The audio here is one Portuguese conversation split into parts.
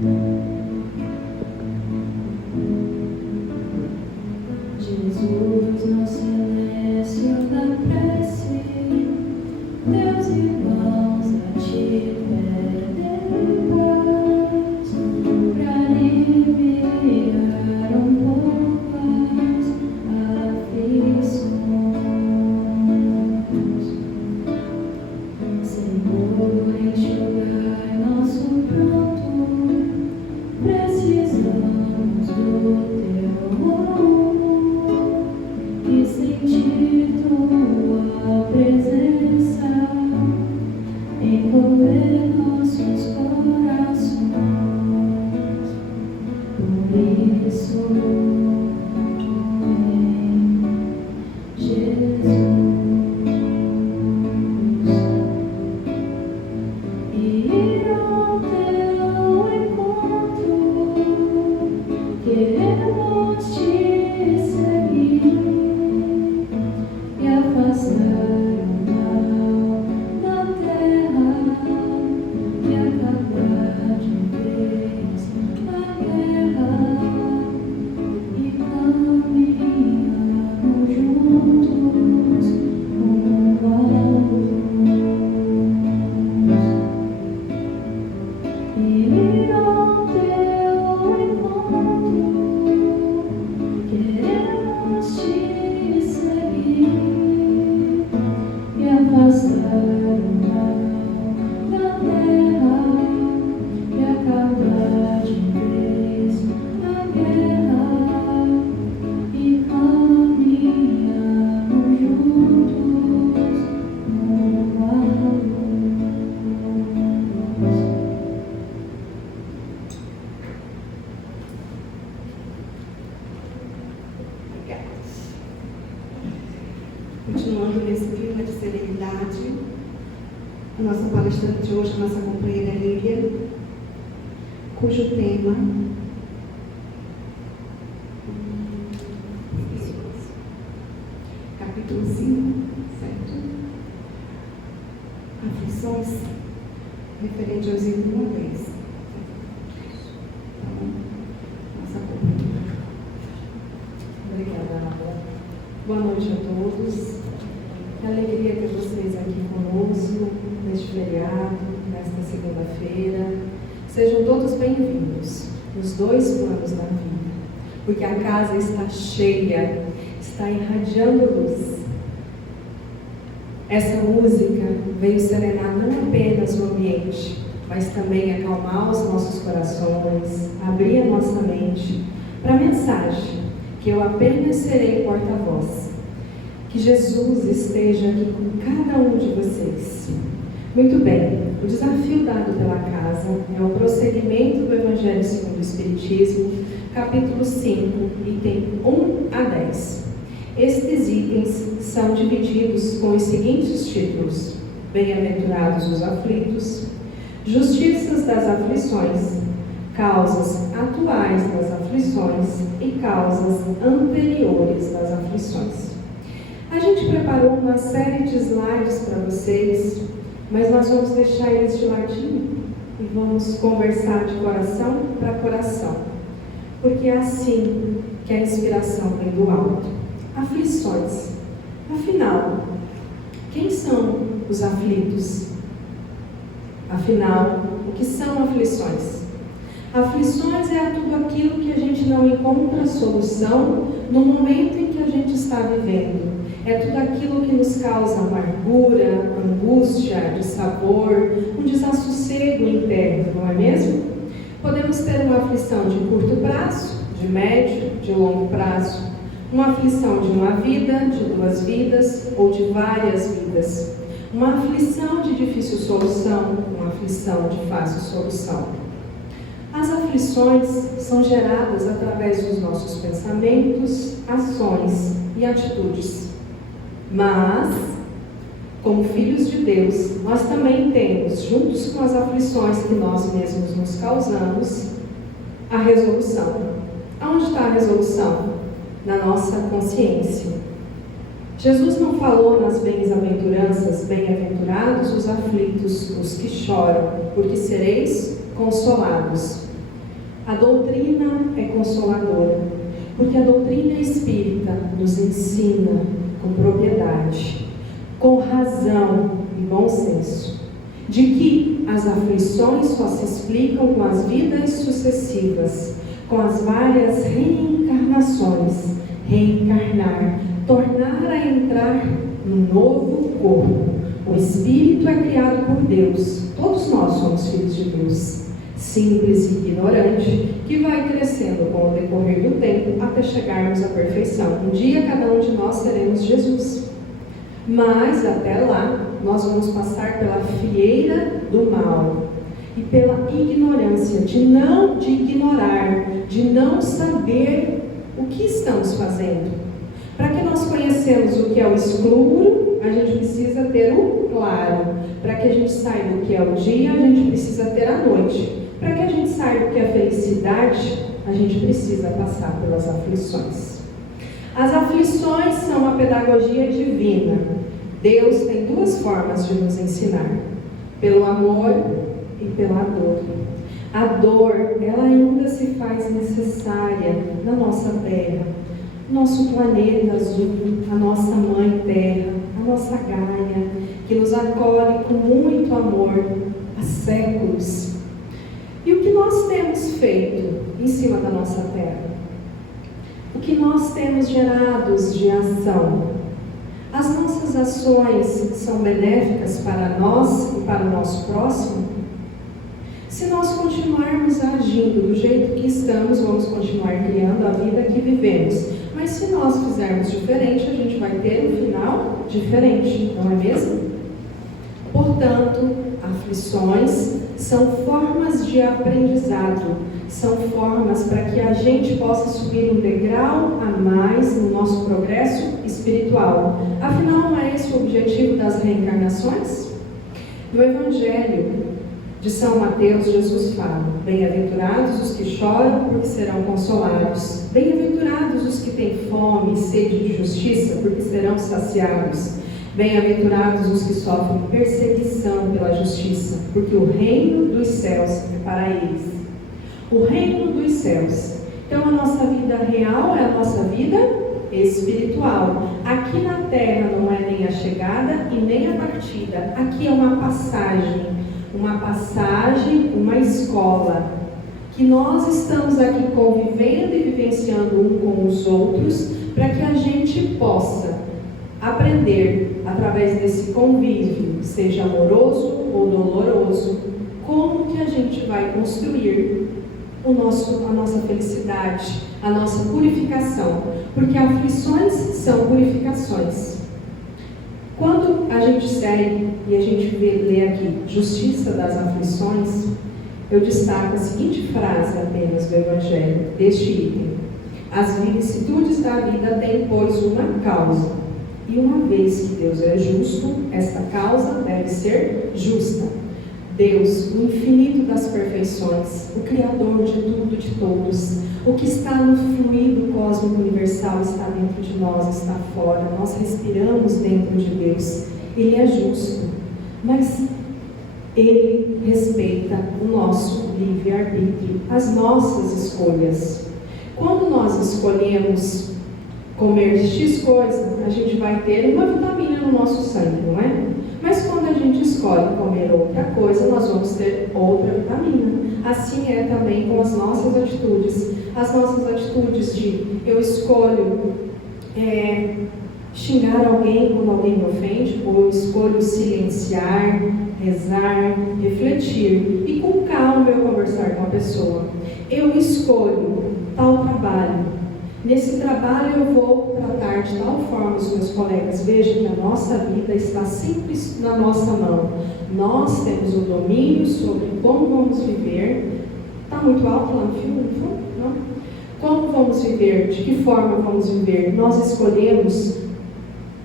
Jesus, no silêncio da prece, teus irmãos a te pedem paz, pra aliviar um pouco as aflições. Senhor, enxugai nosso pranto, precisamos do teu amor e sentir tua presença envolver nossos corações. Por isso, vem, Jesus, e ir ao teu encontro. Queremos te seguir e afastar o mal da terra e acabar de vez a guerra e caminharmos juntos rumo à luz. E ir ao teu encontro. Queremos te seguir e afastar o mal da terra e acabar de vez a guerra e caminharmos juntos rumo à luz. Continuando nesse clima de serenidade, a nossa palestrante de hoje, a nossa companheira Lívia, cujo tema capítulo 5, certo? Aflições referente aos imóveis. Então, nossa companheira. Obrigada, Ana. Boa noite a todos. Que alegria ter vocês aqui conosco neste feriado, nesta segunda-feira. Sejam todos bem-vindos nos dois planos da vida, porque a casa está cheia, está irradiando luz. Essa música veio serenar não apenas o ambiente, mas também acalmar os nossos corações, abrir a nossa mente para a mensagem que eu apenas serei porta-voz. Que Jesus esteja aqui com cada um de vocês. Muito bem, o desafio dado pela casa é o prosseguimento do Evangelho segundo o Espiritismo, capítulo 5, item 1 a 10. Estes itens são divididos com os seguintes títulos: Bem-aventurados os aflitos, Justiças das aflições, Causas atuais das aflições e causas anteriores das aflições. A gente preparou uma série de slides para vocês, mas nós vamos deixar eles de ladinho e vamos conversar de coração para coração, porque é assim que a inspiração vem do alto. Aflições. Afinal, quem são os aflitos? Afinal, o que são aflições? Aflições é tudo aquilo que a gente não encontra solução no momento em que a gente está vivendo. É tudo aquilo que nos causa amargura, angústia, dissabor, um desassossego interno, não é mesmo? Podemos ter uma aflição de curto prazo, de médio, de longo prazo. Uma aflição de uma vida, de duas vidas ou de várias vidas. Uma aflição de difícil solução, uma aflição de fácil solução. As aflições são geradas através dos nossos pensamentos, ações e atitudes. Mas, como filhos de Deus, nós também temos, juntos com as aflições que nós mesmos nos causamos, a resolução. Aonde está a resolução? Na nossa consciência. Jesus não falou nas bem-aventuranças, bem-aventurados os aflitos, os que choram, porque sereis consolados. A doutrina é consoladora, porque a doutrina espírita nos ensina com propriedade, com razão e bom senso, de que as aflições só se explicam com as vidas sucessivas, com as várias reencarnações, reencarnar, tornar a entrar num novo corpo. O espírito é criado por Deus, todos nós somos filhos de Deus, simples e ignorante, que vai crescendo com o decorrer do tempo até chegarmos à perfeição. Um dia cada um de nós seremos Jesus. Mas até lá, nós vamos passar pela fieira do mal e pela ignorância, de ignorar, de não saber o que estamos fazendo. Para que nós conhecemos o que é o escuro, a gente precisa ter o claro. Para que a gente saiba o que é o dia, a gente precisa ter a noite. Para que a gente saiba o que é felicidade, a gente precisa passar pelas aflições. As aflições são uma pedagogia divina. Deus tem duas formas de nos ensinar: pelo amor e pela dor. A dor, ela ainda se faz necessária na nossa terra, nosso planeta azul, a nossa mãe terra, a nossa Gaia, que nos acolhe com muito amor há séculos. E o que nós temos feito em cima da nossa terra? O que nós temos gerados de ação? As nossas ações são benéficas para nós e para o nosso próximo? Se nós continuarmos agindo do jeito que estamos, vamos continuar criando a vida que vivemos. Mas se nós fizermos diferente, a gente vai ter um final diferente, não é mesmo? Portanto, aflições são formas de aprendizado, são formas para que a gente possa subir um degrau a mais no nosso progresso espiritual. Afinal, não é esse o objetivo das reencarnações? No Evangelho de São Mateus, Jesus fala: bem-aventurados os que choram, porque serão consolados. Bem-aventurados os que têm fome e sede de justiça, porque serão saciados. Bem-aventurados os que sofrem perseguição pela justiça, porque o reino dos céus é para eles. O reino dos céus. Então a nossa vida real é a nossa vida espiritual. Aqui na terra não é nem a chegada e nem a partida. Aqui é uma passagem, uma escola, que nós estamos aqui convivendo e vivenciando um com os outros, para que a gente possa aprender, através desse convívio, seja amoroso ou doloroso, como que a gente vai construir a nossa felicidade, a nossa purificação, porque aflições são purificações. Quando a gente segue e a gente lê aqui Justiça das Aflições, eu destaco a seguinte frase apenas do Evangelho, deste item: as vicissitudes da vida têm, pois, uma causa, e uma vez que Deus é justo, esta causa deve ser justa. Deus, o infinito das perfeições, o Criador de tudo e de todos, o que está no fluido cósmico universal está dentro de nós, está fora, nós respiramos dentro de Deus. Ele é justo, mas Ele respeita o nosso livre-arbítrio, as nossas escolhas. Quando nós escolhemos comer X coisa, a gente vai ter uma vitamina no nosso sangue, não é? Mas quando a gente escolhe comer outra coisa, nós vamos ter outra vitamina. Assim é também com as nossas atitudes. As nossas atitudes de eu escolho xingar alguém quando alguém me ofende, ou eu escolho silenciar, rezar, refletir e com calma eu conversar com a pessoa. Eu escolho tal trabalho. Nesse trabalho eu vou tratar de tal forma os meus colegas. Veja que a nossa vida está sempre na nossa mão. Nós temos o domínio sobre como vamos viver. Está muito alto lá no filme? Não? Como vamos viver? De que forma vamos viver? Nós escolhemos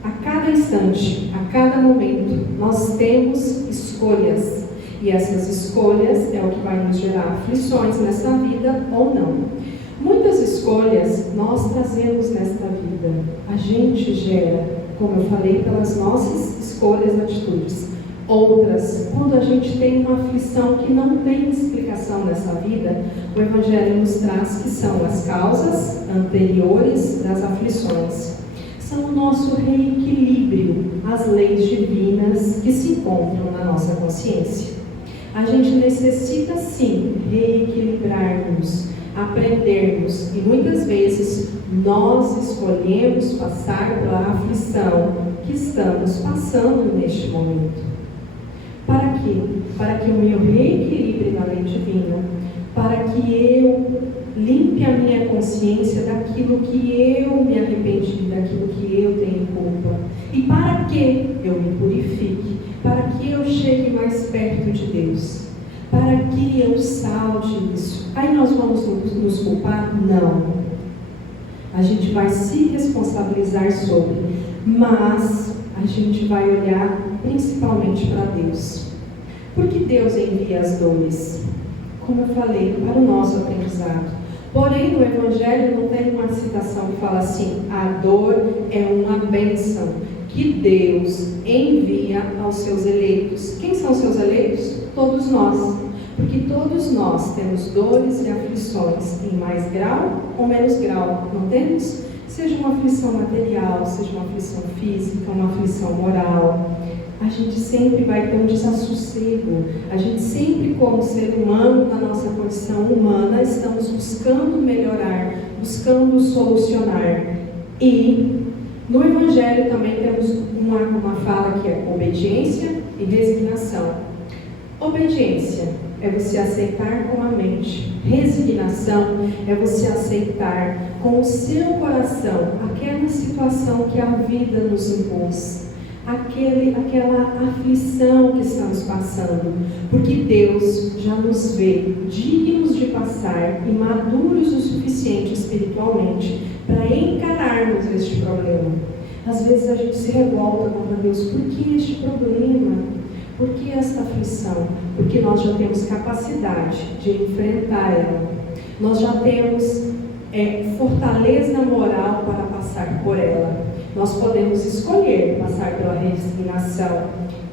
a cada instante, a cada momento. Nós temos escolhas. E essas escolhas é o que vai nos gerar aflições nessa vida ou não. Muitas escolhas nós trazemos nesta vida. A gente gera, como eu falei, pelas nossas escolhas e atitudes. Outras, quando a gente tem uma aflição que não tem explicação nessa vida, o Evangelho nos traz que são as causas anteriores das aflições. São o nosso reequilíbrio, as leis divinas que se encontram na nossa consciência. A gente necessita sim reequilibrarmos, aprendermos, e muitas vezes nós escolhemos passar pela aflição que estamos passando neste momento. Para quê? Para que eu me reequilibre na lei divina, para que eu limpe a minha consciência daquilo que eu me arrependi, daquilo que eu tenho culpa. E para que eu me purifique, para que eu chegue mais perto de Deus, para que eu salte isso. Aí nós vamos nos culpar? Não. A gente vai se responsabilizar sobre, mas a gente vai olhar principalmente para Deus. Porque Deus envia as dores, como eu falei, para o nosso aprendizado. Porém, no Evangelho não tem uma citação que fala assim: a dor é uma bênção que Deus envia aos seus eleitos. Quem são os seus eleitos? Todos nós. Porque todos nós temos dores e aflições em mais grau ou menos grau, não temos? Seja uma aflição material, seja uma aflição física, uma aflição moral. A gente sempre vai ter um desassossego. A gente sempre, como ser humano, na nossa condição humana, estamos buscando melhorar, buscando solucionar. E no Evangelho também temos uma fala que é obediência e resignação. Obediência é você aceitar com a mente. Resignação é você aceitar com o seu coração aquela situação que a vida nos impôs, aquela aflição que estamos passando, porque Deus já nos vê dignos de passar e maduros o suficiente espiritualmente para encararmos este problema. Às vezes a gente se revolta contra Deus: por que este problema? Por que esta aflição? Porque nós já temos capacidade de enfrentar ela. Nós já temos fortaleza moral para passar por ela. Nós podemos escolher passar pela resignação,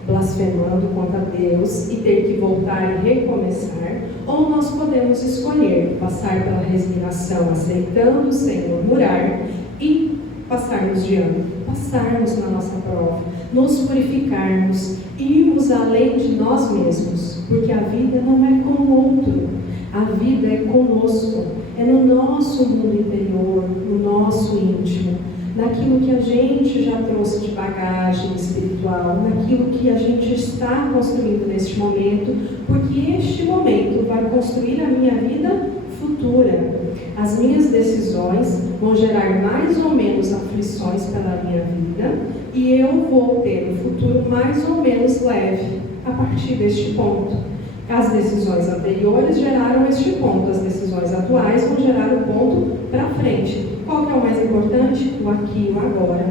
blasfemando contra Deus e ter que voltar e recomeçar, ou nós podemos escolher passar pela resignação, aceitando sem murmurar e passarmos de ano, passarmos na nossa prova, nos purificarmos, irmos além de nós mesmos, porque a vida não é com o outro, a vida é conosco, é no nosso mundo interior, no nosso íntimo, naquilo que a gente já trouxe de bagagem espiritual, naquilo que a gente está construindo neste momento, porque este momento vai construir a minha vida futura. As minhas decisões vão gerar mais ou menos aflições pela minha vida e eu vou ter um futuro mais ou menos leve a partir deste ponto. As decisões anteriores geraram este ponto, as decisões atuais vão gerar o ponto para frente. Qual que é o mais importante? O aqui e o agora.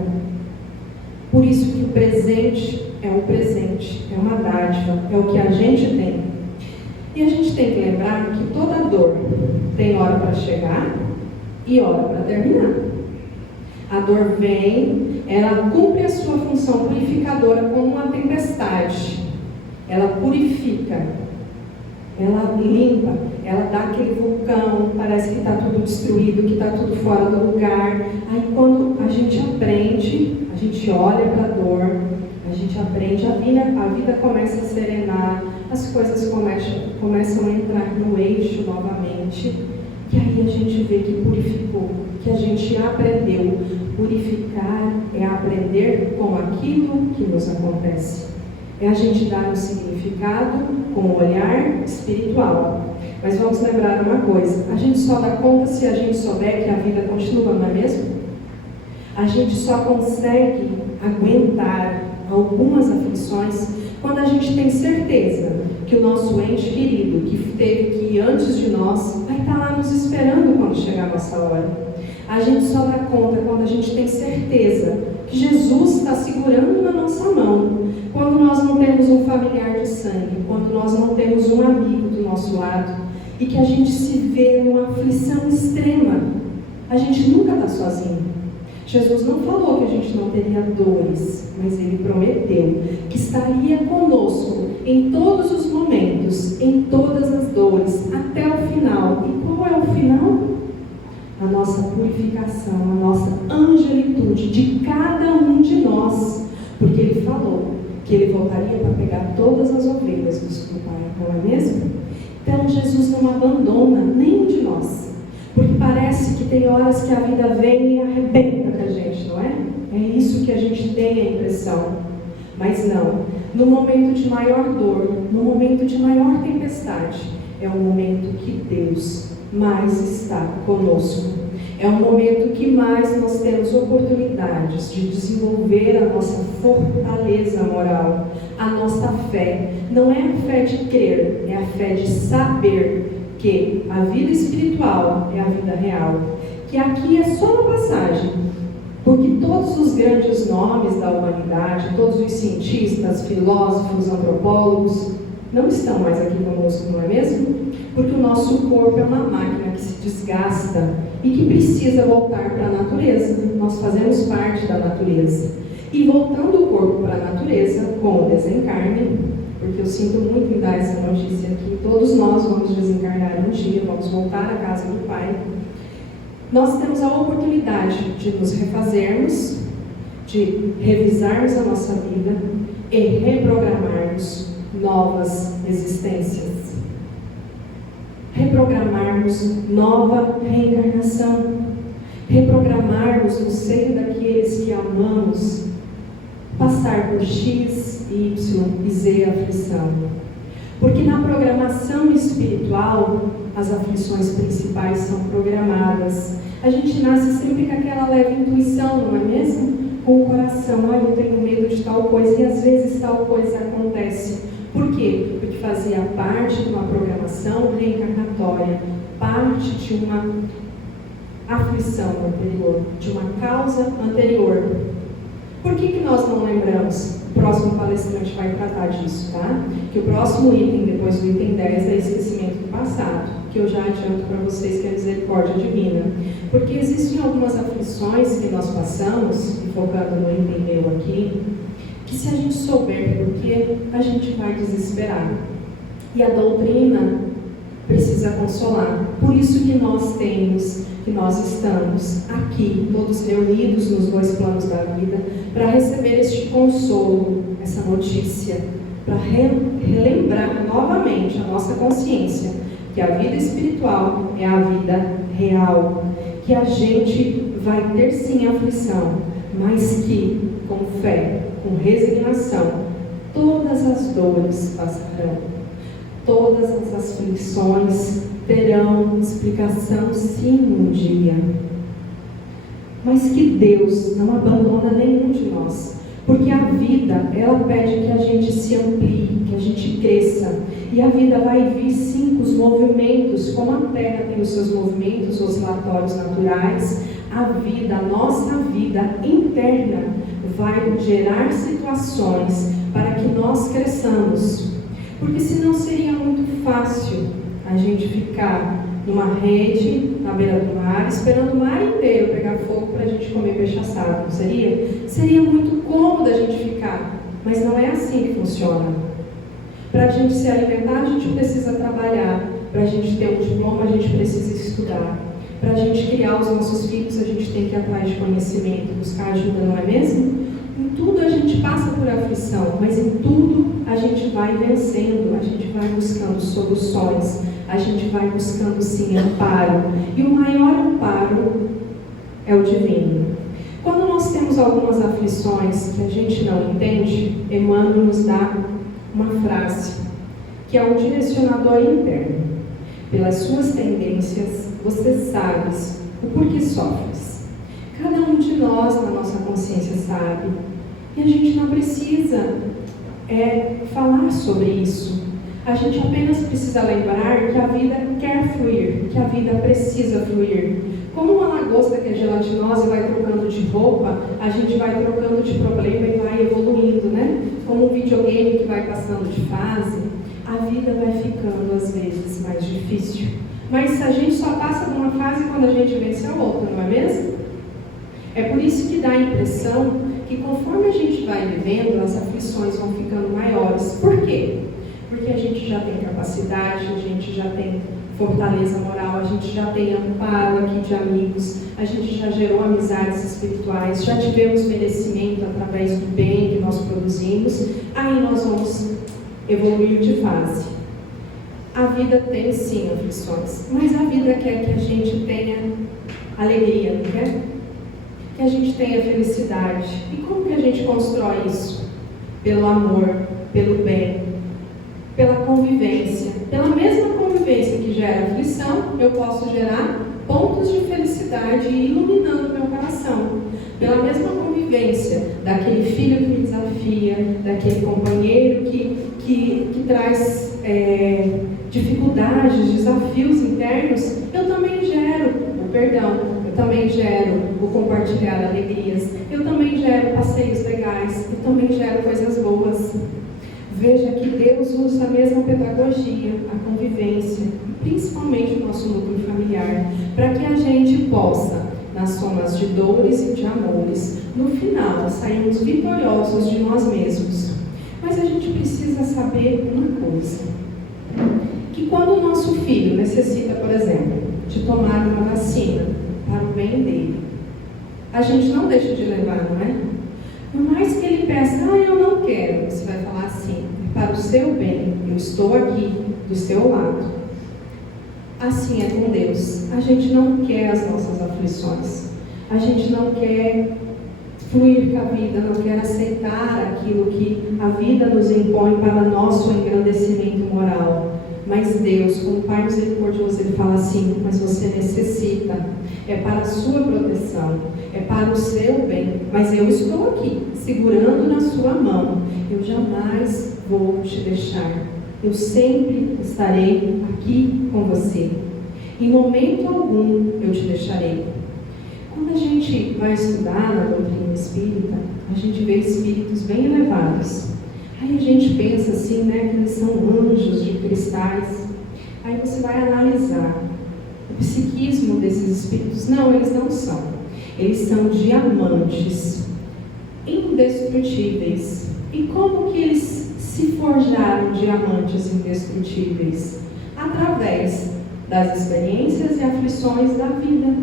Por isso que o presente é um presente, é uma dádiva, é o que a gente tem. E a gente tem que lembrar que toda dor tem hora para chegar e hora para terminar. A dor vem, ela cumpre a sua função purificadora como uma tempestade. Ela purifica, ela limpa, ela dá aquele vulcão, parece que está tudo destruído, que está tudo fora do lugar. Aí quando a gente aprende, a gente olha para a dor, a gente aprende, a vida começa a serenar, as coisas começam a entrar no eixo novamente, e aí a gente vê que purificou, que a gente aprendeu. Purificar é aprender com aquilo que nos acontece. É a gente dar um significado com o olhar espiritual. Mas vamos lembrar uma coisa: a gente só dá conta se a gente souber que a vida continua, não é mesmo? A gente só consegue aguentar algumas aflições quando a gente tem certeza que o nosso ente querido, que esteve aqui antes de nós, vai estar lá nos esperando quando chegar a nossa hora. A gente só dá conta quando a gente tem certeza que Jesus está segurando na nossa mão, quando nós não temos um familiar de sangue, quando nós não temos um amigo do nosso lado, e que a gente se vê numa aflição extrema. A gente nunca está sozinho. Jesus não falou que a gente não teria dores, mas Ele prometeu que estaria conosco em todos os momentos, em todas as dores, até o final. E qual é o final? A nossa purificação, a nossa angelitude de cada um de nós. Porque Ele falou que Ele voltaria para pegar todas as ovelhas do Pai, não é mesmo? Então Jesus não abandona nenhum de nós. Porque parece que tem horas que a vida vem e arrebenta com a gente, não é? É isso que a gente tem a impressão. Mas não. No momento de maior dor, no momento de maior tempestade, é o momento que Deus mais está conosco. É o momento que mais nós temos oportunidades de desenvolver a nossa fortaleza moral, a nossa fé. Não é a fé de crer, é a fé de saber que a vida espiritual é a vida real. Que aqui é só uma passagem, porque todos os grandes nomes da humanidade, todos os cientistas, filósofos, antropólogos, não estão mais aqui conosco, não é mesmo? Porque o nosso corpo é uma máquina que se desgasta e que precisa voltar para a natureza. Nós fazemos parte da natureza. E voltando o corpo para a natureza, com o desencarne, porque eu sinto muito em dar essa notícia aqui, todos nós vamos desencarnar um dia, vamos voltar à casa do Pai. Nós temos a oportunidade de nos refazermos, de revisarmos a nossa vida e reprogramarmos novas existências. Reprogramarmos nova reencarnação. Reprogramarmos no seio daqueles que amamos passar por X, Y e Z aflição. Porque na programação espiritual, as aflições principais são programadas. A gente nasce sempre com aquela leve intuição, não é mesmo? Com o coração, eu tenho medo de tal coisa, e às vezes tal coisa acontece. Por quê? Porque fazia parte de uma programação reencarnatória, parte de uma aflição anterior, de uma causa anterior. Por que nós não lembramos? O próximo palestrante vai tratar disso, tá? Que o próximo item, depois do item 10, é esquecimento do passado, que eu já adianto para vocês que é misericórdia divina. Porque existem algumas aflições que nós passamos, focando no item meu aqui, que se a gente souber por quê, a gente vai desesperar. E a doutrina precisa consolar. Por isso que nós estamos aqui, todos reunidos nos dois planos da vida, para receber este consolo, essa notícia, para relembrar novamente a nossa consciência que a vida espiritual é a vida real, que a gente vai ter sim aflição, mas que com fé, com resignação, todas as dores passarão, todas as aflições terão explicação sim um dia. Mas que Deus não abandona nenhum de nós, porque a vida, ela pede que a gente se amplie, que a gente cresça, e a vida vai vir sim com os movimentos, como a Terra tem os seus movimentos oscilatórios naturais, a vida, a nossa vida interna vai gerar situações para que nós cresçamos, porque senão seria muito fácil a gente ficar numa rede na beira do mar, esperando o mar inteiro pegar fogo para a gente comer peixe assado, não seria? Seria muito cômodo a gente ficar, mas não é assim que funciona. Para a gente se alimentar, a gente precisa trabalhar, para a gente ter um diploma, a gente precisa estudar, para a gente criar os nossos filhos, a gente tem que ir atrás de conhecimento, buscar ajuda, não é mesmo? Em tudo a gente passa por aflição, mas em tudo a gente vai vencendo, a gente vai buscando soluções, a gente vai buscando sim amparo, e o maior amparo é o divino. Quando nós temos algumas aflições que a gente não entende, Emmanuel nos dá uma frase, que é um direcionador interno. Pelas suas tendências, você sabes o porquê sofres. Cada um de nós, na nossa consciência, sabe. E a gente não precisa falar sobre isso. A gente apenas precisa lembrar que a vida quer fluir, que a vida precisa fluir. Como uma lagosta que é gelatinosa e vai trocando de roupa, a gente vai trocando de problema e vai evoluindo, né? Como um videogame que vai passando de fase, a vida vai ficando às vezes mais difícil. Mas a gente só passa de uma fase quando a gente vence a outra, não é mesmo? É por isso que dá a impressão que conforme a gente vai vivendo, as aflições vão ficando maiores. Por quê? Porque a gente já tem capacidade, a gente já tem fortaleza moral, a gente já tem amparo aqui de amigos, a gente já gerou amizades espirituais, já tivemos merecimento através do bem que nós produzimos, aí nós vamos evoluir de fase. A vida tem sim aflições, mas a vida quer que a gente tenha alegria, não quer? Que a gente tenha felicidade. E como que a gente constrói isso? Pelo amor, pelo bem, pela convivência. Pela mesma convivência que gera aflição, eu posso gerar pontos de felicidade iluminando meu coração. Pela mesma convivência daquele filho que me desafia, daquele companheiro que traz dificuldades, desafios internos, eu também gero o perdão, eu também gero o compartilhar alegrias, eu também gero passeios legais, eu também gero coisas boas. Veja que Deus usa a mesma pedagogia, a convivência, principalmente o nosso núcleo familiar, para que a gente possa, nas somas de dores e de amores, no final sairmos vitoriosos de nós mesmos. Mas a gente precisa saber uma coisa, que quando o nosso filho necessita, por exemplo, de tomar uma vacina para o bem dele, a gente não deixa de levar, não é? Por mais que ele peça, eu não quero, você vai falar assim, para o seu bem, eu estou aqui do seu lado. Assim é com Deus. A gente não quer as nossas aflições, a gente não quer fluir com a vida, não quer aceitar aquilo que a vida nos impõe para nosso engrandecimento moral. Mas Deus, como Pai misericordioso, Ele fala assim, mas você necessita, é para a sua proteção, é para o seu bem, mas eu estou aqui, segurando na sua mão, eu jamais vou te deixar, eu sempre estarei aqui com você, em momento algum eu te deixarei. Quando a gente vai estudar na doutrina espírita, a gente vê espíritos bem elevados. Aí a gente pensa assim, né, que eles são anjos de cristais. Aí você vai analisar o psiquismo desses espíritos. Não, eles não são. Eles são diamantes, indestrutíveis. E como que eles se forjaram diamantes indestrutíveis? Através das experiências e aflições da vida,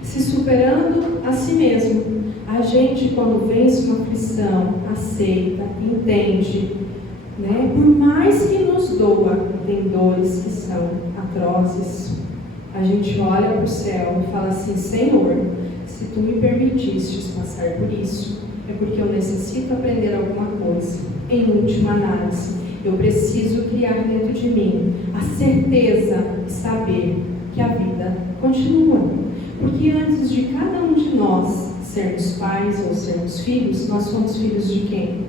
se superando a si mesmo. A gente, quando vence uma aflição, aceita, entende, né? Por mais que nos doa, tem dores que são atrozes. A gente olha para o céu e fala assim, Senhor, se Tu me permitistes passar por isso, é porque eu necessito aprender alguma coisa. Em última análise, eu preciso criar dentro de mim a certeza de saber que a vida continua. Porque antes de cada um de nós sermos pais ou sermos filhos, nós somos filhos de quem?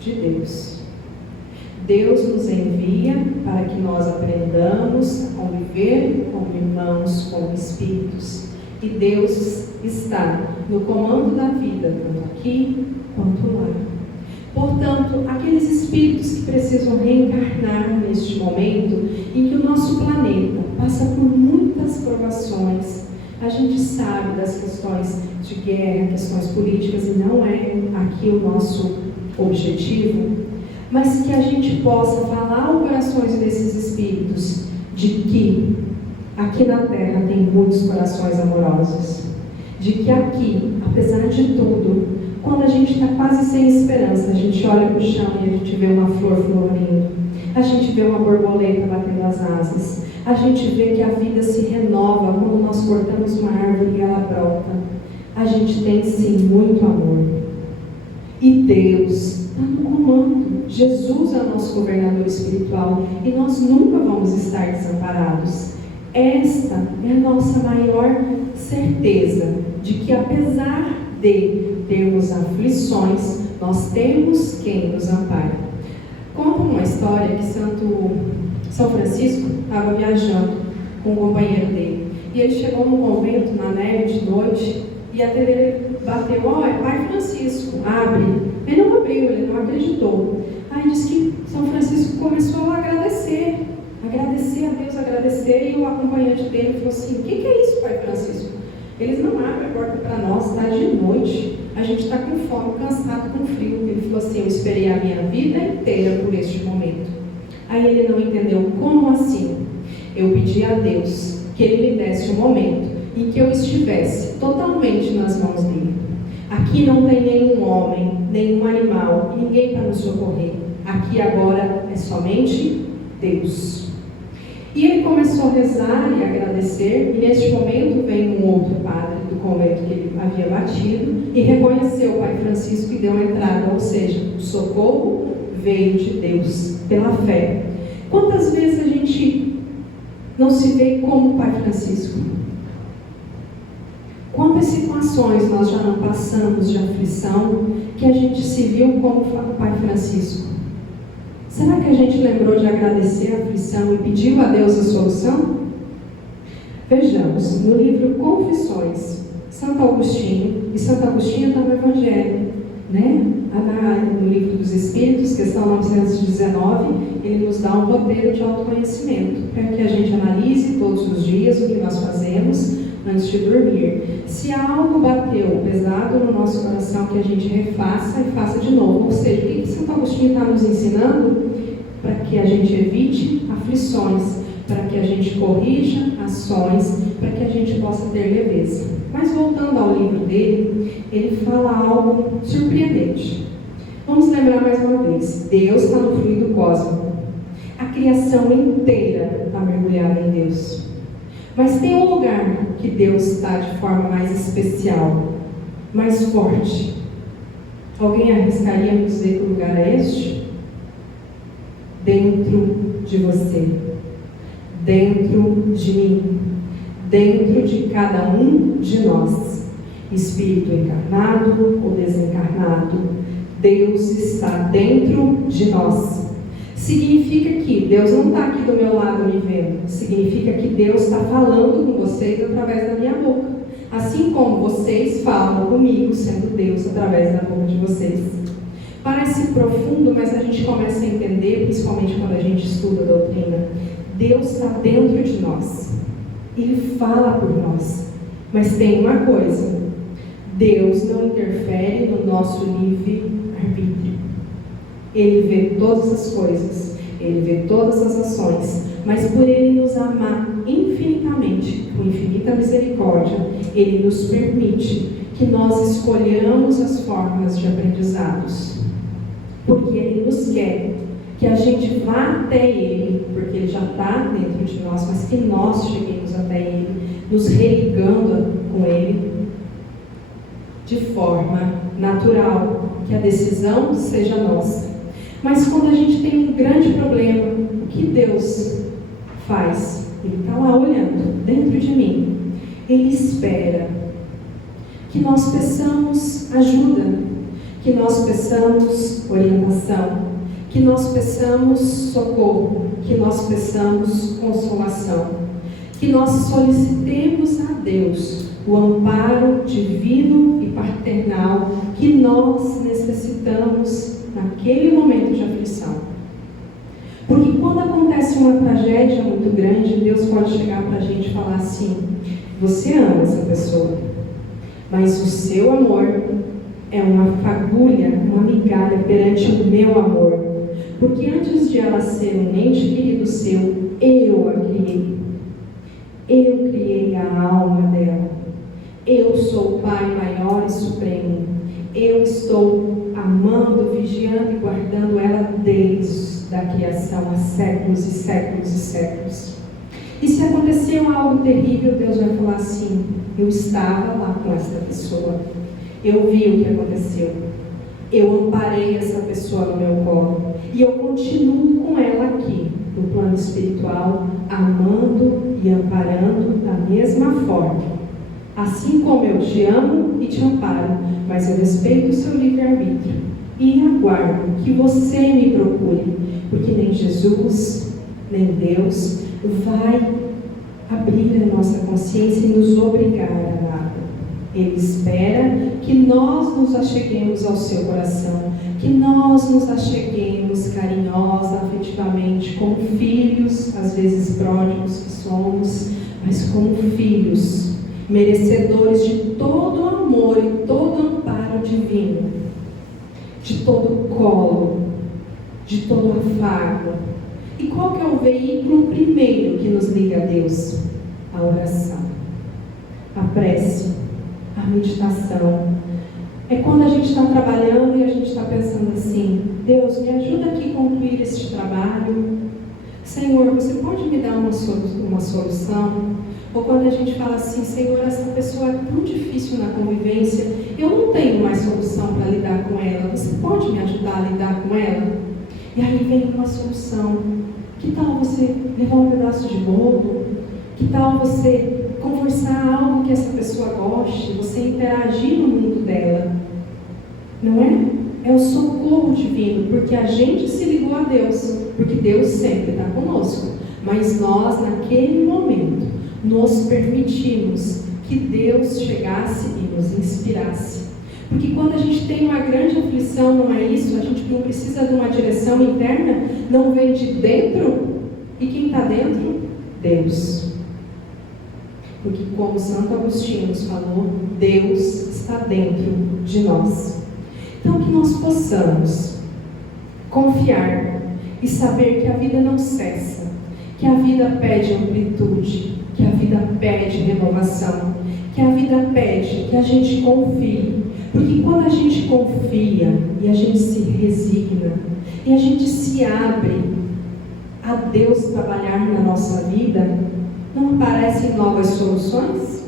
De Deus. Deus nos envia para que nós aprendamos a conviver como irmãos, como espíritos. E Deus está no comando da vida, tanto aqui quanto lá. Portanto, aqueles espíritos que precisam reencarnar neste momento em que o nosso planeta passa por muitas provações, a gente sabe das questões de guerra, questões políticas, e não é aqui o nosso objetivo, mas que a gente possa falar aos corações desses espíritos de que aqui na Terra tem muitos corações amorosos, de que aqui, apesar de tudo, quando a gente está quase sem esperança, a gente olha para o chão e a gente vê uma flor florindo, a gente vê uma borboleta batendo as asas, a gente vê que a vida se renova quando nós cortamos uma árvore e ela brota. A gente tem sim muito amor. E Deus está no comando. Jesus é o nosso governador espiritual e nós nunca vamos estar desamparados. Esta é a nossa maior certeza de que, apesar de termos aflições, nós temos quem nos ampare. Conta uma história que São Francisco estava viajando com um companheiro dele. E ele chegou no convento na neve de noite e a TV bateu, é Pai Francisco, abre. Ele não abriu, ele não acreditou. Aí diz que São Francisco começou a agradecer a Deus, agradecer, e o acompanhante dele falou assim, o que é isso, Pai Francisco? Eles não abrem a porta para nós, está de noite. A gente está com fome, cansado, com frio. Ele falou assim: eu esperei a minha vida inteira por este momento. Aí ele não entendeu. Como assim? Eu pedi a Deus que Ele me desse um momento em que eu estivesse totalmente nas mãos dele. Aqui não tem nenhum homem, nenhum animal, ninguém para nos socorrer. Aqui agora é somente Deus. E ele começou a rezar e agradecer, e neste momento vem um outro padre do convento que ele havia batido e reconheceu o Pai Francisco e deu a entrada, ou seja, o socorro veio de Deus pela fé. Quantas vezes a gente não se vê como o Pai Francisco? Quantas situações nós já não passamos de aflição que a gente se viu como o Pai Francisco? Será que a gente lembrou de agradecer a aflição e pediu a Deus a solução? Vejamos, no livro Confissões, Santo Agostinho, e Santo Agostinho está no Evangelho, né? No livro dos Espíritos, questão 919, ele nos dá um roteiro de autoconhecimento, para que a gente analise todos os dias o que nós fazemos antes de dormir. Se algo bateu pesado no nosso coração, que a gente refaça e faça de novo. Ou seja, o que Santo Agostinho está nos ensinando? Para que a gente evite aflições, para que a gente corrija ações, para que a gente possa ter leveza. Mas voltando ao livro dele, ele fala algo surpreendente. Vamos lembrar mais uma vez: Deus está no fluido cósmico. A criação inteira está mergulhada em Deus. Mas tem um lugar que Deus está de forma mais especial, mais forte. Alguém arriscaria me dizer que o lugar é este? Dentro de você, dentro de mim, dentro de cada um de nós, espírito encarnado ou desencarnado. Deus está dentro de nós. Significa que Deus não está aqui do meu lado me vendo. Significa que Deus está falando com vocês através da minha boca. Assim como vocês falam comigo, sendo Deus através da boca de vocês. Parece profundo, mas a gente começa a entender, principalmente quando a gente estuda a doutrina. Deus está dentro de nós. Ele fala por nós. Mas tem uma coisa: Deus não interfere no nosso livre-arbítrio. Ele vê todas as coisas, Ele vê todas as ações, mas por Ele nos amar infinitamente, com infinita misericórdia, Ele nos permite que nós escolhamos as formas de aprendizados, porque Ele nos quer que a gente vá até Ele, porque Ele já está dentro de nós, mas que nós cheguemos até Ele, nos religando com Ele de forma natural, que a decisão seja nossa. Mas quando a gente tem um grande problema, o que Deus faz? Ele está lá olhando dentro de mim. Ele espera que nós peçamos ajuda, que nós peçamos orientação, que nós peçamos socorro, que nós peçamos consolação, que nós solicitemos a Deus o amparo divino e paternal que nós necessitamos naquele momento de aflição. Porque quando acontece uma tragédia muito grande, Deus pode chegar para a gente e falar assim: você ama essa pessoa, mas o seu amor é uma fagulha, uma migalha perante o meu amor. Porque antes de ela ser um ente querido seu, eu a criei. Eu criei a alma dela. Eu sou o Pai maior e supremo. Eu estou amando, vigiando e guardando ela desde a criação, há séculos e séculos e séculos. E se aconteceu algo terrível, Deus vai falar assim: eu estava lá com essa pessoa, eu vi o que aconteceu, eu amparei essa pessoa no meu colo, e eu continuo com ela aqui, no plano espiritual, amando e amparando da mesma forma. Assim como eu te amo e te amparo, mas eu respeito o seu livre-arbítrio e aguardo que você me procure, porque nem Jesus, nem Deus vai abrir a nossa consciência e nos obrigar a nada. Ele espera que nós nos acheguemos ao seu coração, que nós nos acheguemos carinhosa, afetivamente, como filhos, às vezes pródigos que somos, mas como filhos, merecedores de todo amor e todo amparo divino, de todo colo, de todo afago. E qual que é o veículo primeiro que nos liga a Deus? A oração, a prece, a meditação. É quando a gente está trabalhando e a gente está pensando assim: Deus, me ajuda aqui a concluir este trabalho. Senhor, você pode me dar uma solução? Ou quando a gente fala assim: Senhor, essa pessoa é tão difícil na convivência, eu não tenho mais solução para lidar com ela, você pode me ajudar a lidar com ela? E aí vem uma solução. Que tal você levar um pedaço de bolo? Que tal você conversar algo que essa pessoa goste, você interagir no mundo dela? Não é? É o socorro divino, porque a gente se ligou a Deus, porque Deus sempre está conosco, mas nós naquele momento nos permitimos que Deus chegasse e nos inspirasse. Porque quando a gente tem uma grande aflição, não é isso? A gente não precisa de uma direção interna, não vem de dentro. E quem está dentro? Deus. Porque como Santo Agostinho nos falou, Deus está dentro de nós. Então que nós possamos confiar e saber que a vida não cessa, que a vida pede amplitude, que a vida pede renovação, que a vida pede que a gente confie. Porque quando a gente confia e a gente se resigna e a gente se abre a Deus trabalhar na nossa vida, não aparecem novas soluções?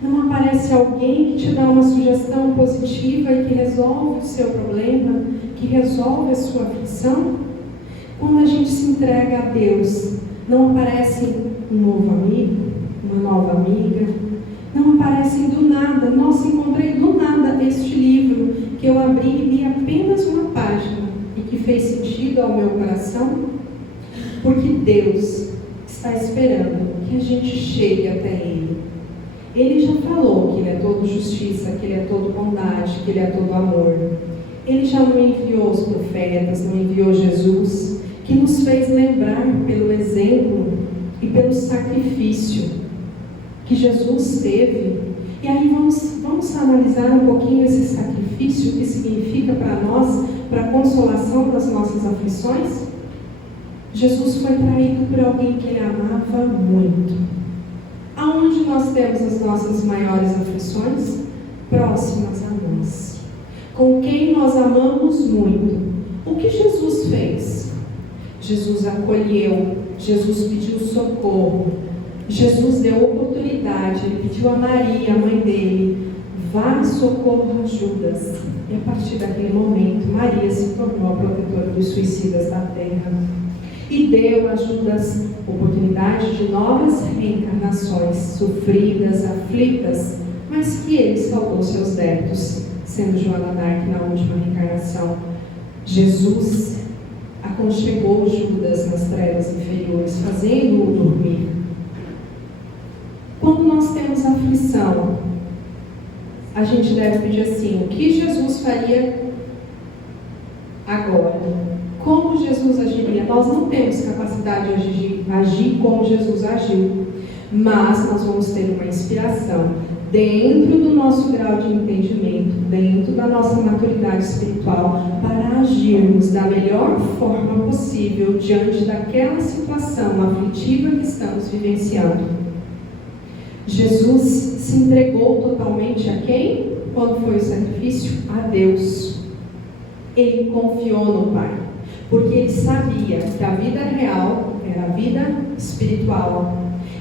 Não aparece alguém que te dá uma sugestão positiva e que resolve o seu problema, que resolve a sua aflição? Quando a gente se entrega a Deus, não aparece um novo amigo, uma nova amiga, não aparecem do nada. Nossa, encontrei do nada este livro que eu abri e li apenas uma página e que fez sentido ao meu coração, porque Deus está esperando que a gente chegue até Ele. Ele já falou que Ele é todo justiça, que Ele é todo bondade, que Ele é todo amor. Ele já não enviou os profetas, não enviou Jesus, que nos fez lembrar pelo exemplo e pelo sacrifício que Jesus teve. E aí vamos analisar um pouquinho esse sacrifício, o que significa para nós, para a consolação das nossas aflições. Jesus foi traído por alguém que Ele amava muito. Aonde nós temos as nossas maiores aflições? Próximas a nós. Com quem nós amamos muito. O que Jesus fez? Jesus acolheu, Jesus pediu socorro, Jesus deu oportunidade, Ele pediu a Maria, a mãe dele, vá socorro a Judas. E a partir daquele momento, Maria se tornou a protetora dos suicidas da terra. E deu a Judas oportunidade de novas reencarnações, sofridas, aflitas, mas que ele saldou seus débitos, sendo Joana d'Arc na última reencarnação. Jesus aconchegou Judas nas trevas inferiores, fazendo-o dormir. Quando nós temos aflição, a gente deve pedir assim: o que Jesus faria agora? Como Jesus agiria? Nós não temos capacidade de agir como Jesus agiu, mas nós vamos ter uma inspiração dentro do nosso grau de entendimento, dentro da nossa maturidade espiritual, para agirmos da melhor forma possível diante daquela situação aflitiva que estamos vivenciando. Jesus se entregou totalmente a quem? Quando foi o sacrifício? A Deus. Ele confiou no Pai, porque ele sabia que a vida real era a vida espiritual.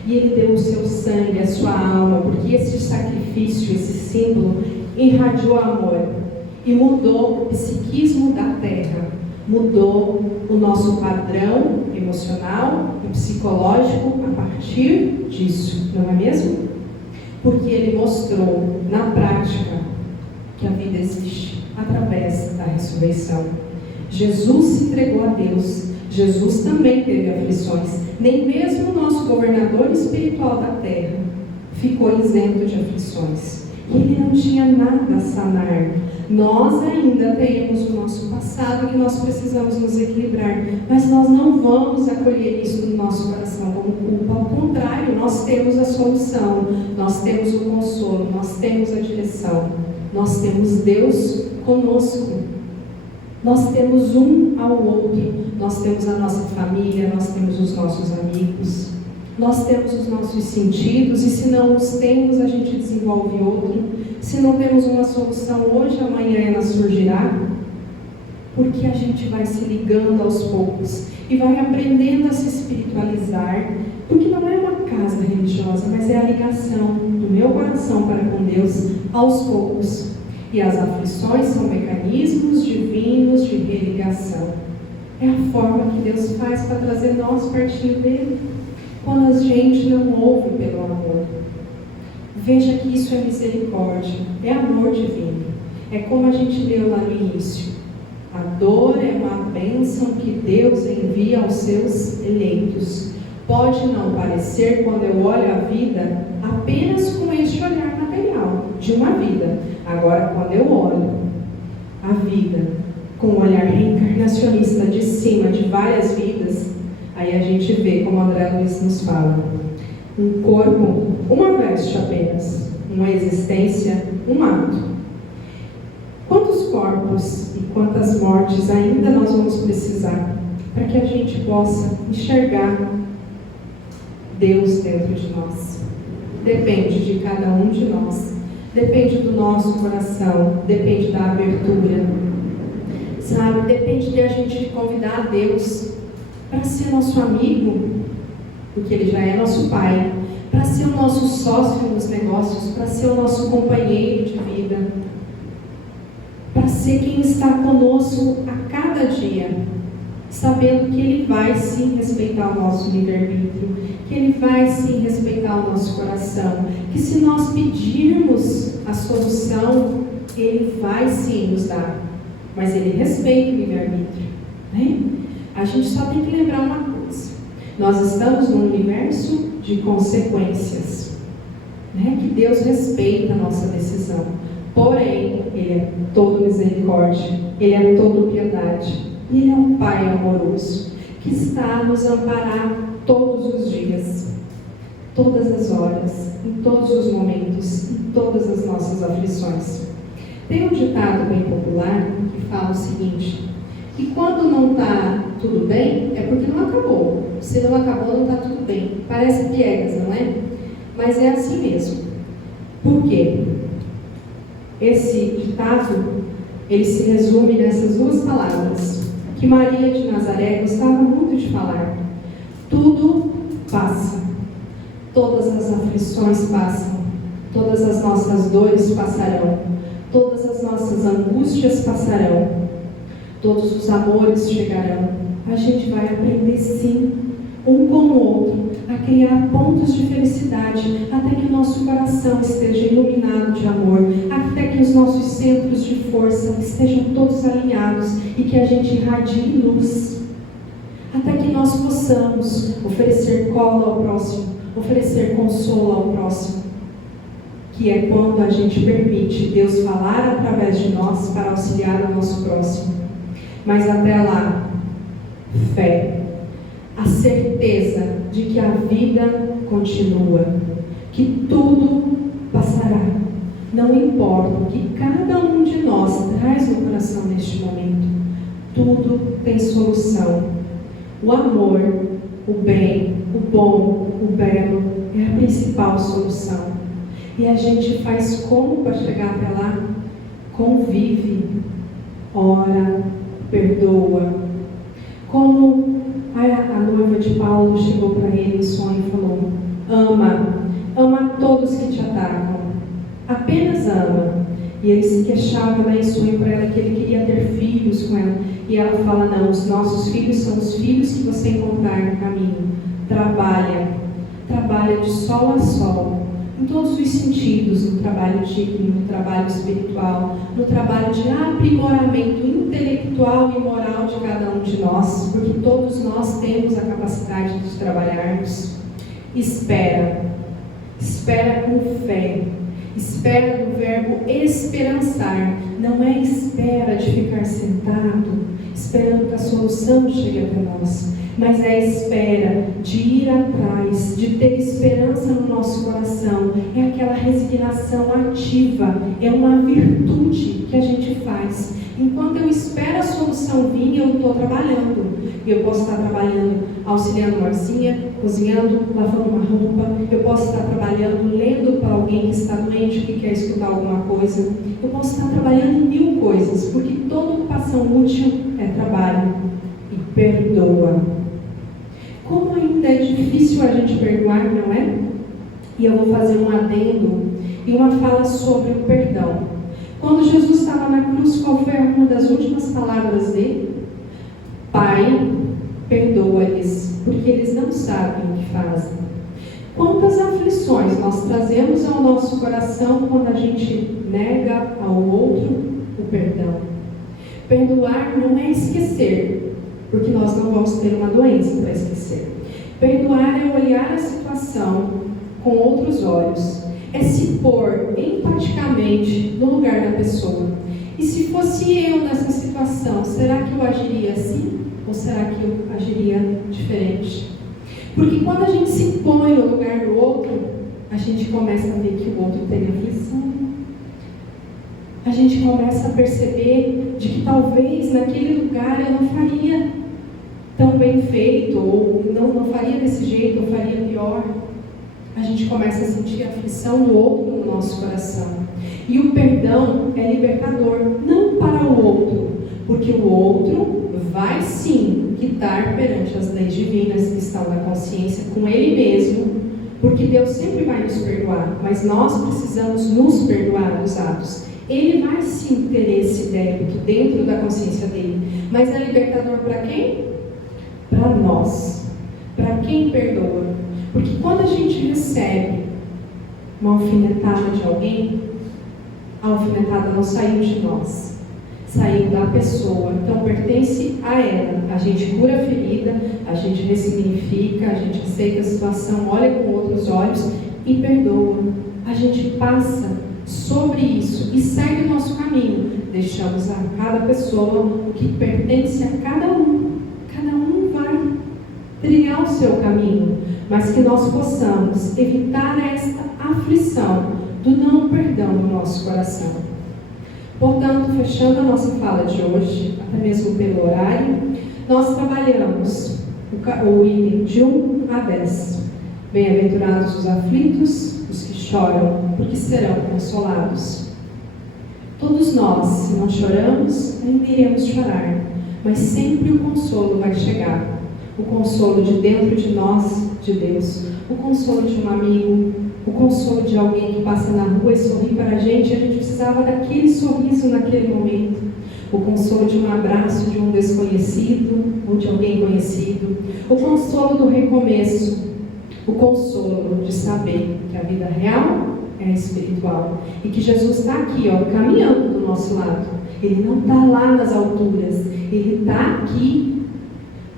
E ele deu o seu sangue, a sua alma, porque esse sacrifício, esse símbolo, irradiou amor e mudou o psiquismo da terra, mudou o nosso padrão emocional e psicológico a partir disso, não é mesmo? Porque ele mostrou na prática que a vida existe através da ressurreição. Jesus se entregou a Deus. Jesus também teve aflições. Nem mesmo o nosso governador espiritual da terra ficou isento de aflições. E ele não tinha nada a sanar. Nós ainda temos o nosso passado que nós precisamos nos equilibrar, mas nós não vamos acolher isso no nosso coração como culpa. Ao contrário, nós temos a solução, nós temos o consolo, nós temos a direção, nós temos Deus conosco, nós temos um ao outro, nós temos a nossa família, nós temos os nossos amigos, nós temos os nossos sentidos, e se não os temos, a gente desenvolve outro. Se não temos uma solução hoje, amanhã ela surgirá, porque a gente vai se ligando aos poucos e vai aprendendo a se espiritualizar, porque não é uma casa religiosa, mas é a ligação do meu coração para com Deus aos poucos. E as aflições são mecanismos divinos de religação. É a forma que Deus faz para trazer nós pertinho dele, quando a gente não ouve pelo amor. Veja que isso é misericórdia, é amor divino. É como a gente leu lá no início. A dor é uma bênção que Deus envia aos seus eleitos. Pode não parecer, quando eu olho a vida, apenas com este olhar material de uma vida. Agora, quando eu olho a vida com um olhar reencarnacionista de cima de várias vidas, aí a gente vê, como André Luiz nos fala, um corpo, uma veste apenas, uma existência, um ato. Quantos corpos e quantas mortes ainda nós vamos precisar para que a gente possa enxergar Deus dentro de nós? Depende de cada um de nós, depende do nosso coração, depende da abertura, sabe? Depende de a gente convidar a Deus para ser nosso amigo, porque Ele já é nosso Pai, para ser o nosso sócio nos negócios, para ser o nosso companheiro de vida, para ser quem está conosco a cada dia, sabendo que Ele vai sim respeitar o nosso livre-arbítrio, que Ele vai sim respeitar o nosso coração, que se nós pedirmos a solução, Ele vai sim nos dar, mas Ele respeita o livre-arbítrio, né? A gente só tem que lembrar uma coisa: nós estamos num universo de consequências, né? Que Deus respeita a nossa decisão, porém Ele é todo misericórdia, Ele é todo piedade, e Ele é um Pai amoroso que está a nos amparar todos os dias, todas as horas, em todos os momentos, em todas as nossas aflições. Tem um ditado bem popular que fala o seguinte: que quando não está tudo bem, é porque não acabou. Se não acabou, não está tudo bem. Parece piegas, não é? Mas é assim mesmo. Por quê? Esse ditado, ele se resume nessas duas palavras, que Maria de Nazaré gostava muito de falar: tudo passa. Todas as aflições passam. Todas as nossas dores passarão. Todas as nossas angústias passarão. Todos os amores chegarão. A gente vai aprender sim, um com o outro, a criar pontos de felicidade, até que o nosso coração esteja iluminado de amor, até que os nossos centros de força estejam todos alinhados e que a gente irradie luz, até que nós possamos oferecer colo ao próximo, oferecer consolo ao próximo, que é quando a gente permite Deus falar através de nós para auxiliar o nosso próximo. Mas até lá, fé, a certeza de que a vida continua, que tudo passará. Não importa o que cada um de nós traz no coração neste momento, tudo tem solução. O amor, o bem, o bom, o belo é a principal solução. E a gente faz como para chegar até lá? Convive, ora, perdoa. Como a noiva de Paulo chegou para ele em sonho e falou: ama todos que te atacam, apenas ama. E ele se queixava, né, em sonho para ela que ele queria ter filhos com ela, e ela fala: não, os nossos filhos são os filhos que você encontrar no caminho. Trabalha de sol a sol, em todos os sentidos, no trabalho digno, no trabalho espiritual, no trabalho de aprimoramento intelectual e moral de cada um de nós, porque todos nós temos a capacidade de trabalharmos. Espera com fé, espera do verbo esperançar, não é espera de ficar sentado, esperando que a solução chegue até nós, mas é a espera de ir atrás, de ter esperança ação ativa, é uma virtude que a gente faz. Enquanto eu espero a solução vir, eu estou trabalhando. Eu posso estar trabalhando auxiliando Marcinha, cozinhando, lavando uma roupa. Eu posso estar trabalhando, lendo para alguém que está doente, que quer escutar alguma coisa. Eu posso estar trabalhando em 1000 coisas, porque toda ocupação útil é trabalho. E perdoa. Como ainda é difícil a gente perdoar, não é? E eu vou fazer um adendo e uma fala sobre o perdão. Quando Jesus estava na cruz, qual foi uma das últimas palavras dele? Pai, perdoa-lhes, porque eles não sabem o que fazem. Quantas aflições nós trazemos ao nosso coração quando a gente nega ao outro o perdão? Perdoar não é esquecer, porque nós não vamos ter uma doença para esquecer. Perdoar é olhar a situação com outros olhos, é se pôr empaticamente no lugar da pessoa. E se fosse eu nessa situação, será que eu agiria assim? Ou será que eu agiria diferente? Porque quando a gente se põe no lugar do outro, a gente começa a ver que o outro tem aflição. A gente começa a perceber de que talvez naquele lugar eu não faria tão bem feito, ou não faria desse jeito, ou faria pior. A gente começa a sentir a aflição do outro no nosso coração. E o perdão é libertador, não para o outro, porque o outro vai sim quitar perante as leis divinas que estão na consciência com ele mesmo, porque Deus sempre vai nos perdoar, mas nós precisamos nos perdoar dos atos. Ele vai sim ter esse débito dentro da consciência dele, mas é libertador para quem? Para nós. Para quem perdoa. Porque quando a gente recebe uma alfinetada de alguém, a alfinetada não saiu de nós, saiu da pessoa, então pertence a ela. A gente cura a ferida, a gente ressignifica, a gente aceita a situação, olha com outros olhos e perdoa. A gente passa sobre isso e segue o nosso caminho. Deixamos a cada pessoa o que pertence a cada um. Cada um vai trilhar o seu caminho, mas que nós possamos evitar esta aflição do não perdão no nosso coração. Portanto, fechando a nossa fala de hoje, até mesmo pelo horário, nós trabalhamos o item de 1 a 10. Bem-aventurados os aflitos, os que choram, porque serão consolados. Todos nós, se não choramos, ainda iremos chorar, mas sempre o consolo vai chegar. O consolo de dentro de nós, de Deus. O consolo de um amigo. O consolo de alguém que passa na rua e sorri para a gente precisava daquele sorriso naquele momento. O consolo de um abraço de um desconhecido ou de alguém conhecido. O consolo do recomeço. O consolo de saber que a vida real é espiritual e que Jesus está aqui, caminhando do nosso lado. Ele não está lá nas alturas, Ele está aqui.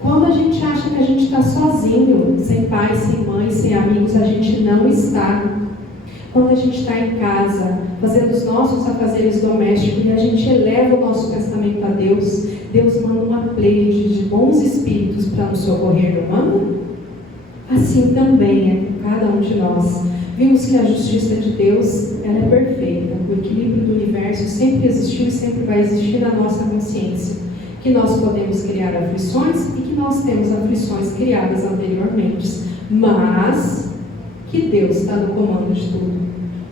Quando a gente acha que a gente está sozinho, sem pai, sem mãe, sem amigos, a gente não está. Quando a gente está em casa, fazendo os nossos afazeres domésticos e a gente eleva o nosso pensamento a Deus, Deus manda uma pleiade de bons espíritos para nos socorrer, não manda? Assim também é com cada um de nós. Vimos que a justiça de Deus ela é perfeita. O equilíbrio do universo sempre existiu e sempre vai existir na nossa consciência. Que nós podemos criar aflições e que nós temos aflições criadas anteriormente, mas que Deus está no comando de tudo,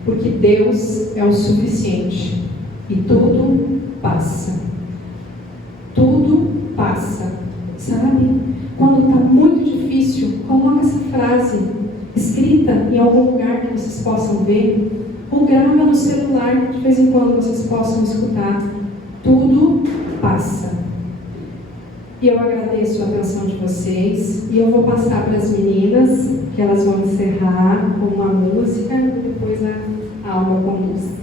porque Deus é o suficiente e tudo passa. Tudo passa, sabe? Quando está muito difícil, coloca essa frase escrita em algum lugar que vocês possam ver, ou grava no celular, de vez em quando vocês possam escutar. Tudo passa. E eu agradeço a atenção de vocês. E eu vou passar para as meninas, que elas vão encerrar com uma música e depois a alma conduz.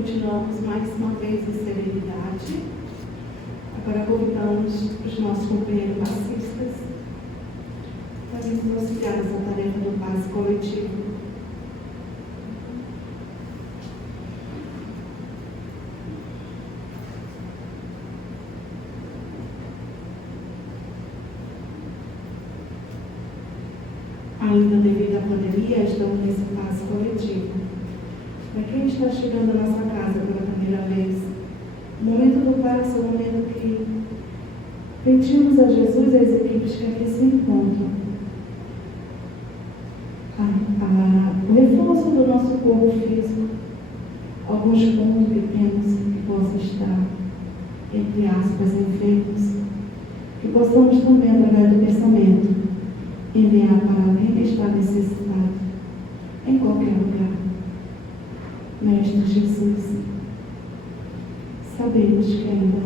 Continuamos mais uma vez em serenidade. Agora convidamos os nossos companheiros passistas para nos auxiliar nessa tarefa do passe coletivo. Ainda devido à pandemia, estamos nesse passe coletivo. Para quem está chegando à nossa casa pela primeira vez, o momento do passe é o momento que pedimos a Jesus e às equipes que aqui se encontram o reforço do nosso corpo físico, alguns pontos pequenos que possam estar, entre aspas, enfermos, que possamos também, através do pensamento, enviar para alguém que está necessitado, em qualquer lugar. Mestre Jesus, sabemos que ainda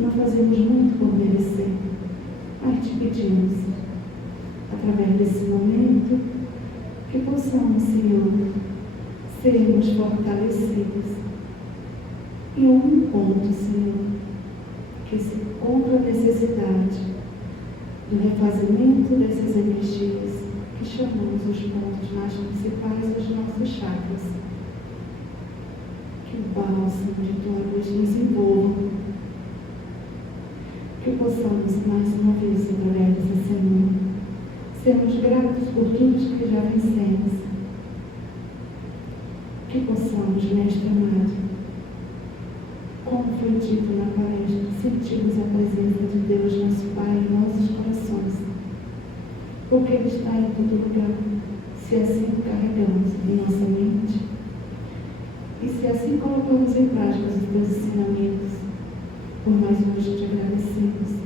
não fazemos muito por merecer, mas te pedimos, através desse momento, que possamos, Senhor, sermos fortalecidos. E um ponto, Senhor, que se encontra a necessidade do refazimento dessas energias que chamamos os pontos mais principais dos nossos chakras. Que o bálsamo de tua luz nos envolva. Que possamos mais uma vez, através dessa semana, sermos gratos por tudo que já vencemos. Que possamos, Mestre amado, como foi dito na palestra, sentirmos a presença de Deus, nosso Pai, em nossos corações. Porque Ele está em todo lugar, se assim o carregamos em nossa mente. E se assim colocamos em prática os teus ensinamentos, por mais hoje te agradecemos.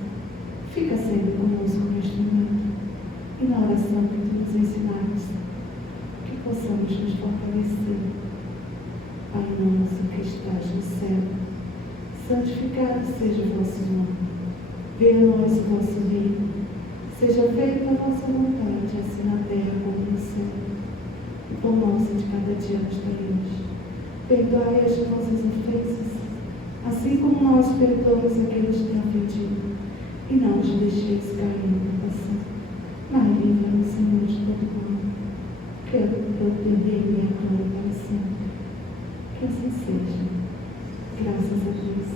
Fica sempre conosco neste momento. E na oração que tu nos ensinaste, que possamos nos fortalecer. Pai nosso que estás no céu, santificado seja o vosso nome. Venha a nós o vosso reino. Seja feita a vossa vontade, assim na terra como no céu. O pão nosso de cada dia nos dai hoje. Perdoai as nossas ofensas, assim como nós perdoamos aqueles que têm ofendido. E não nos deixeis cair em tentação, mas livra-nos, Senhor, de todo mal. Que é o teu reino e a glória para sempre. Que assim seja. Graças a Deus.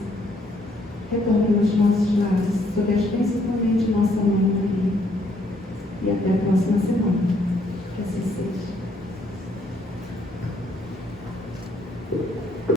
Retorne aos nossos lares.